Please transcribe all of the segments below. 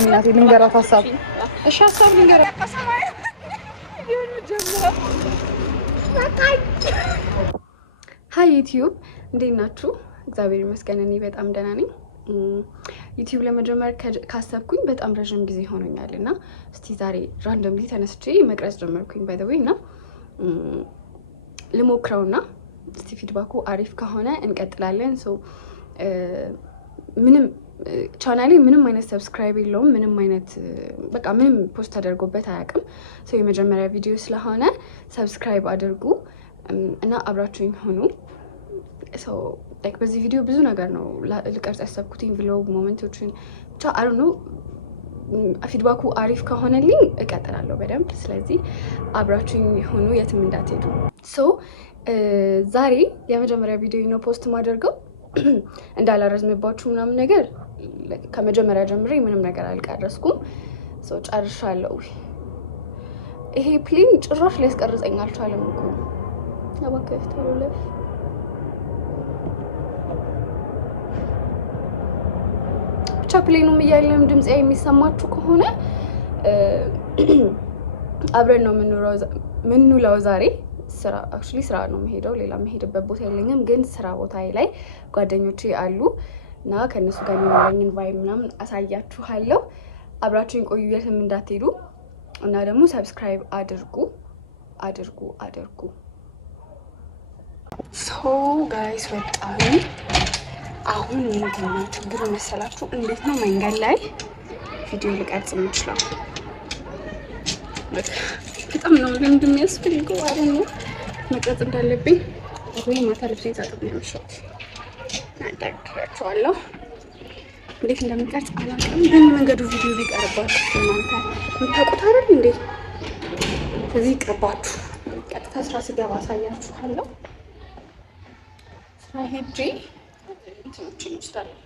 እናቴ ልንገራት ሀሳብ እሺ ሀሳብ ልንገራት ሀይ ዩቲዩብ እንዴት ናችሁ? እግዚአብሔር ይመስገን እኔ በጣም ደህና ነኝ። ዩቲዩብ ለመጀመር ካሰብኩኝ በጣም ረዥም ጊዜ ሆኖኛል እና እስቲ ዛሬ ራንደምሊ ተነስቼ መቅረጽ ጀመርኩኝ ባይ ዘ ዌይ እና ልሞክረውና እስቲ ፊድባኩ አሪፍ ከሆነ እንቀጥላለን። ሶ ምንም ቻናሌ ምንም አይነት ሰብስክራይብ የለውም፣ ምንም አይነት በቃ ምንም ፖስት ተደርጎበት አያውቅም። ሶ የመጀመሪያ ቪዲዮ ስለሆነ ሰብስክራይብ አድርጉ እና አብራችሁኝ ሆኑ። ሶ ላይክ በዚህ ቪዲዮ ብዙ ነገር ነው ልቀርጽ ያሰብኩትኝ፣ ቭሎግ ሞመንቶችን ብቻ አይ ዶንት ኖ። ፊድባኩ አሪፍ ከሆነልኝ እቀጥላለሁ በደንብ። ስለዚህ አብራችሁኝ ሆኑ፣ የትም እንዳትሄዱ። ሶ ዛሬ የመጀመሪያ ቪዲዮ ነው ፖስት ማደርገው። እንዳላረዝምባችሁ ምናምን ነገር ከመጀመሪያ ጀምሬ ምንም ነገር አልቀረስኩም። ሶ ጨርሻለሁ። ይሄ ፕሌን ጭራሽ ሊያስቀርጸኝ አልቻለም እኮ አባከፍ ተወለፍ ብቻ ፕሌኑም እያለም ድምጽ የሚሰማችሁ ከሆነ አብረን ነው የምንውለው ዛሬ። ስራ አክቹሊ ስራ ነው የምሄደው፣ ሌላ የምሄድበት ቦታ የለኝም። ግን ስራ ቦታዬ ላይ ጓደኞቼ አሉ እና ከእነሱ ጋር የሚኖረኝን ቫይብ ምናምን አሳያችኋለሁ። አብራችሁኝ ቆዩ፣ የትም እንዳትሄዱ እና ደግሞ ሰብስክራይብ አድርጉ። ሶ ጋይስ ወጣሁ። አሁን ምንድን ነው ችግሩ መሰላችሁ? እንዴት ነው መንገድ ላይ ቪዲዮ ልቀርጽ የምችለው? በጣም ነው ልምድ የሚያስፈልገው። አሁን መቅረጽ እንዳለብኝ ወይ ማታ ልብሴን ሳጥብ ነው የምሽት አዳርቻለሁ። እንዴት እንደምቀርጽ አላውቅም፣ ግን መንገዱ ቪዲዮ ቢቀርባችሁ እናንተ የምታውቁት አይደል እንዴ? ከዚህ ይቅርባችሁ። ቀጥታ ስራ ስገባ አሳያችኋለሁ። ስራ ሄጄ እንትኖችን እወስዳለሁ፣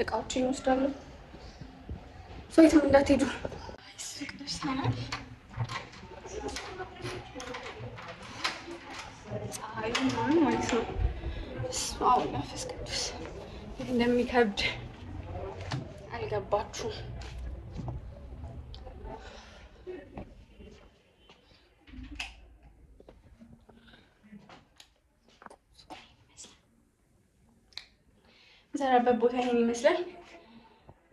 እቃዎችን እወስዳለሁ። ሰው የትም እንዳትሄዱ። ፀሐዩ ምናምን ማለት ነው። ስማው መንፈስ ቅዱስ እንደሚከብድ አልገባችሁም? የምሰራበት ቦታ ይሄን ይመስላል።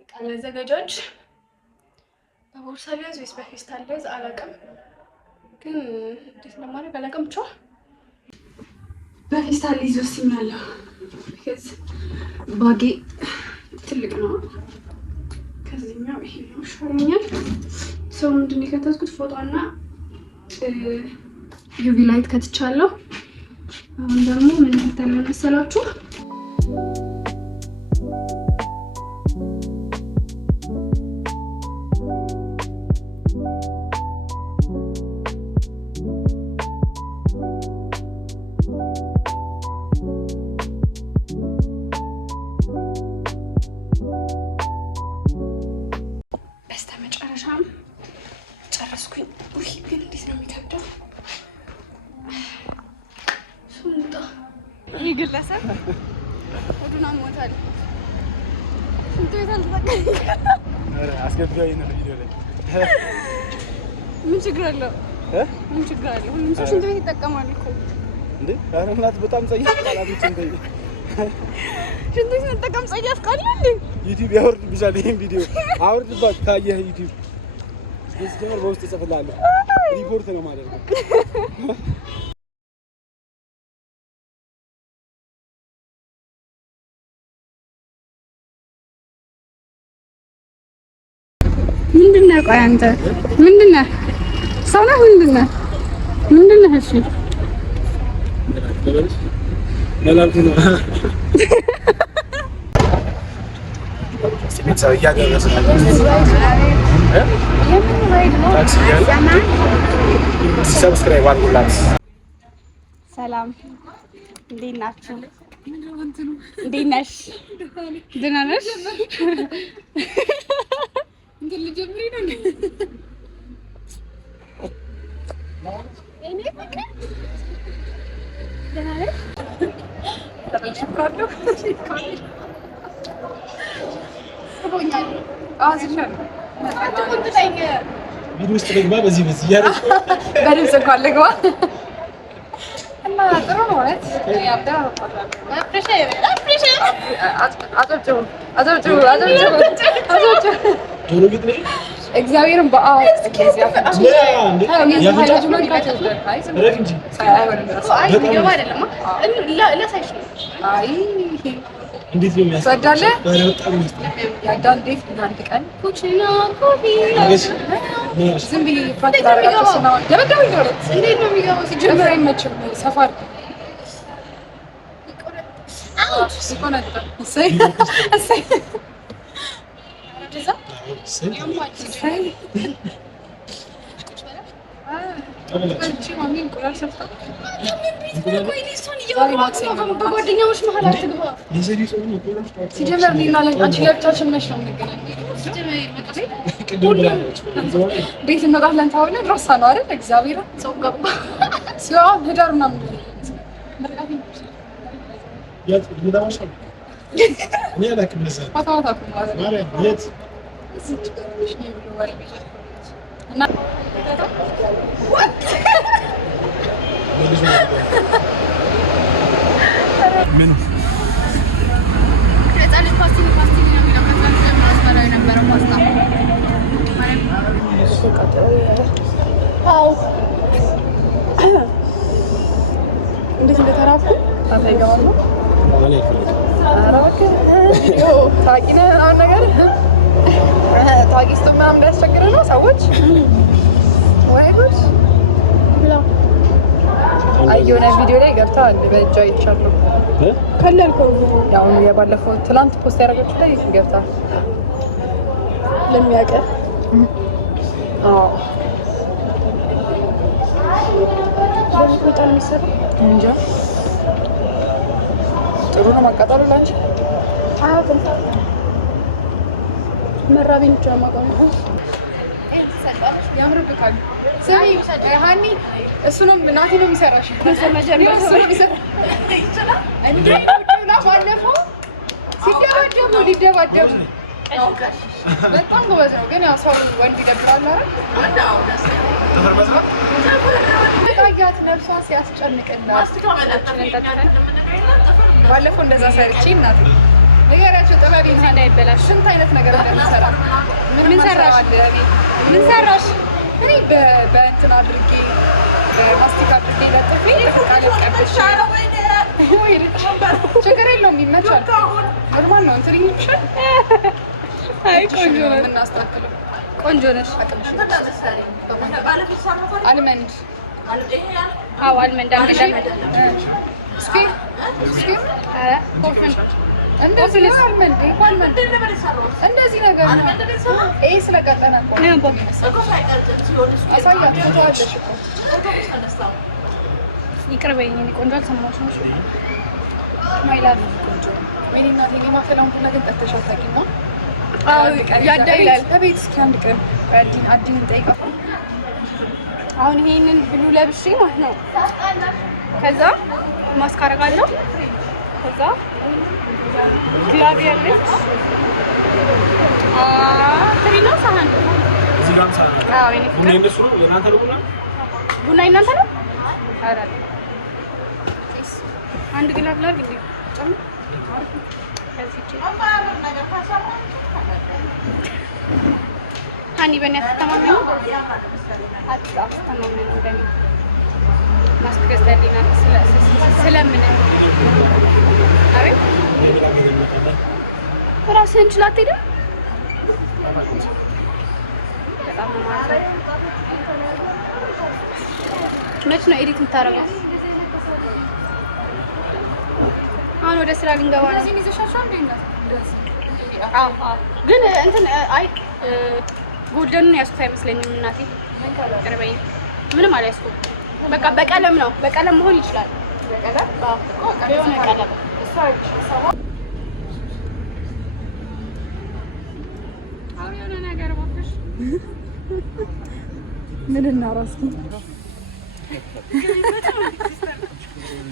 ቃል አዘጋጃጅ በቦርሳ ሊያዝ ወይስ በፌስታል ሊያዝ አላውቅም፣ ግን እንዴት እንደማደርግ አላውቅም። ብቻ በፌስታል ሊይዝ ወስኛለሁ። ባጌ ትልቅ ነው፣ ከዚህኛው ይሄ ነው ይሻለኛል። ሰው ምንድን ነው የከተትኩት? ፎጣና ዩቪ ላይት ከትቻለሁ። አሁን ደግሞ ምን ከተለ መሰላችሁ? ጨረስኩኝ። ውይ ግን እንዴት ነው የሚከብደው! ይህ ግለሰብ ወዱን አሞታል። ሽንት ቤት አልተጠቀምም። አስገብጋኝ ነው ቪዲዮ ላይ። ምን ችግር አለው? ምን ችግር አለው? ሁሉም ሰው ሽንት ቤት ይጠቀማል እኮ እንዴ! ኧረ እናት በጣም ጸያፍ ቃላቶች እንዴ! ሽንት ቤት መጠቀም ጸያፍ ቃል ነው እንዴ? ዩቲዩብ ያወርድብሻል ይሄን ቪዲዮ። አውርድባት ካየህ ዩቲዩብ ጀመር በውስጥ ጽፍላለሁ። ሪፖርት ነው ማለት ነው። ምንድነው? ቆይ አንተ ምንድነው? ሰው ነህ? ምንድነው? እሺ መላልኩ ነው። ቤተሰብ እያደረሰ ነው። ሰብስክራይብ አድርጉላት። ሰላም፣ እንዴት ናችሁ? እንዴት ነሽ? ደህና ነሽ? እንትን ልጀምሪ ነው እንዴ? እኔ ፍቅር ደህና ነሽ? ተበሽካለሁ። እርቦኛል። ቪዲዮ ውስጥ ልግባ በዚህ እያደረኩ በድምፅ እንኳን ልግባ እና ጥሩ ነው ማለት እግዚአብሔርን እንዴት ነው የሚያስወዳለ ያዳንዴ አንድ ቀን ኩቺና ኮፊ ዝም ብዬ ፋክራ አረጋችሁና ደበደበኝ ነው እንዴት ነው የሚገባው ሲጀምር አይመችም ሰፋር ሲቆነጣ እሰይ እሰይ በጓደኛሞች መሀል አትግባ። ሲጀመር እኔና አንቺ ለብቻችን መች ነው የምንገናኘው? ቤት እንወጣለን ተባብለን ረሳ ነው አይደል? እግዚአብሔር ሰው ገባ ሲሆን ህዳር ምናምን ምን ለጻልሽ ፓስቲ ነው የሚለው ከዛ ነበረ ፓስታ አው እንዴት እንደተራብኩ ታይገባል ነው ታውቂ ነህ አሁን ነገር ታውቂ ስቶ ምናምን እንዳያስቸግርህ ነው ሰዎች ወይ ጉድ ብላ የሆነ ቪዲዮ ላይ ገብታ በእጇ አይቻለሁ ከለልከው ያው የባለፈው ትናንት ፖስት ያደረገችው ላይ ገብታ ለሚያውቅ ለምን ቆጣን የሚሰራው እንጃ ጥሩ ነው ማቃጠሉ ላንቺ አያውቅም መራቤን ብቻ ማውቀው ነው ያምርብካል ሀኒ እሱ ነው ናቲ ነው የሚሰራሽ ባለፈው ሲደባደቡ ሊደባደቡ በጣም ጎበዝ ነው ግን ያው ሰው ወንድ ይደብራል ጣያት ነፍሷ ሲያስጨንቅላት ባለፈው እንደዛ ሰርቼ እናት ነገራቸው ጥበብ እንዳይበላሽ ስንት አይነት ነገር እንደምሰራ ምን ሰራሽ እኔ በእንትን አድርጌ በማስቲክ አድርጌ ለጥፌ ቃል ቀብሽ ችግር የለውም ይመቻል ኖርማል ነው እንትን ይመቻል አይ ቆንጆ ነው የምናስተካክለው ቆንጆ ነሽ አቅምሽ አልመንድ አዎ አልመንድ ስፒር ኮፍን እንደዚህ አልመንድ እንደዚህ ነገር ነው ይሄ ስለቀጠና ነው አሳያት ተዋለሽ ይቅርበኝ እኔ ቆንጆ አልሰማሁሽም እሺ ማይላቭ ቆንጆ ወይኔ እናቴ የማፈላውን ቡና ግን ጠጥተሽ አታውቂም ያዳይላል ከቤት እስኪ አንድ ቀን አዲን እንጠይቃት አሁን ይሄንን ብሉ ለብሼ ማለት ነው ከዛ ማስክ አደርጋለሁ ከዛ ግላብ ያለች ትሪኖ ሳህን እዚህ ጋር ሳህን አዎ እኔ ቡና እንደሱ ነው የናንተ ነው ቡና እናንተ ነው አይደል አንድ ግላብ ላድርግ እንዴ ጨምር ሀኒ በእኔ አትተማመኝ አትተማመኝ በእኔ ማስክ ገዝተህልኝ ስለምን አቤት ራስህን ችላ አትሄድም በጣም ነው ማለት መች ነው ኤዲት የምታደርገው አሁን ወደ ስራ ልንገባ ነው እዚህ ይዘሻሻው እንዴ አዎ ግን እንትን አይ ጎልደኑን ያስኩት አይመስለኝም እናቴ ቅርበኝ ምንም አልያዝኩም በቃ በቀለም ነው በቀለም መሆን ይችላል በቀለም አዎ የሆነ ቀለም አሁን የሆነ ነገር ባክሽ ምን እናራስኪ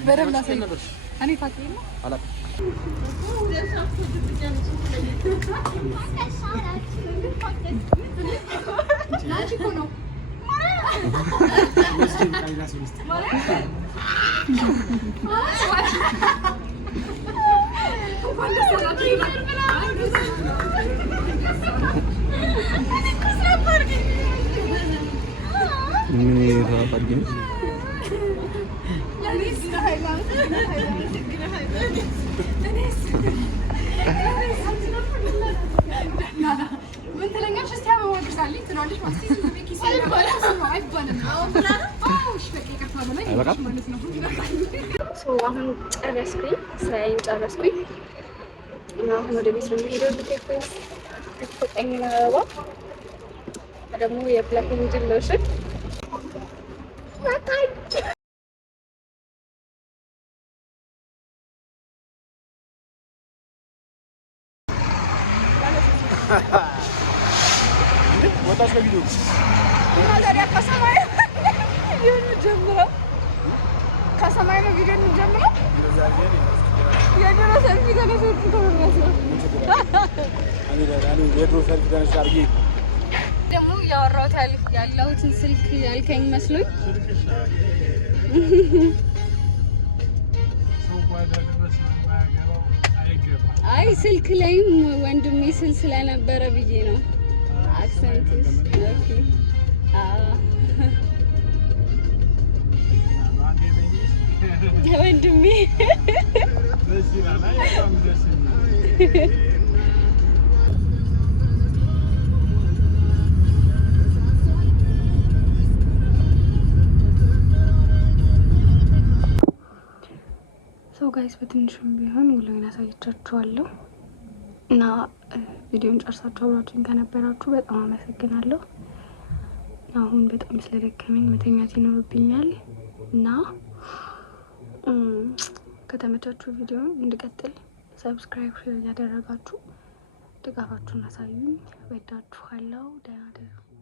በደምብ ላሰኝ እኔ ታውቂ ነው አሁን ጨረስኩኝ፣ ስራዬን ጨረስኩኝ እና አሁን ወደ ቤት ነው የምሄደው። ቴክስ ተጠኝ አበባ ደግሞ የፕላቲኒድ ሎሽን ወጣኝ። ወጣሽ በቪዲዮ እና ታዲያ ከሰማይ ቪዲዮ እንጀምረው። ከሰማይ ነው ቪዲዮ እንጀምረው። የድሮ ሰልፊ ተነስቶ ተመለሰ። የድሮ ሰልፊ ተነስቶ አርጊ ደግሞ ያወራሁት ያለሁትን ስልክ ያልከኝ መስሎኝ አይ ስልክ ላይም ወንድሜ ስል ስለነበረ ብዬ ነው። አክሰንትስ ኦኬ ወንድሜ ደስ ይላል። አይደለም ደስ ይላል። ጋይስ በትንሹም ቢሆን ውሎዬን አሳይቻችኋለሁ እና ቪዲዮን ጨርሳችሁ አብራችሁኝ ከነበራችሁ በጣም አመሰግናለሁ። አሁን በጣም ስለደከመኝ መተኛት ይኖርብኛል እና ከተመቻችሁ ቪዲዮን እንድቀጥል ሰብስክራይብ ያደረጋችሁ ድጋፋችሁን አሳዩኝ። ወዳችኋለሁ። ደህና ደሩ።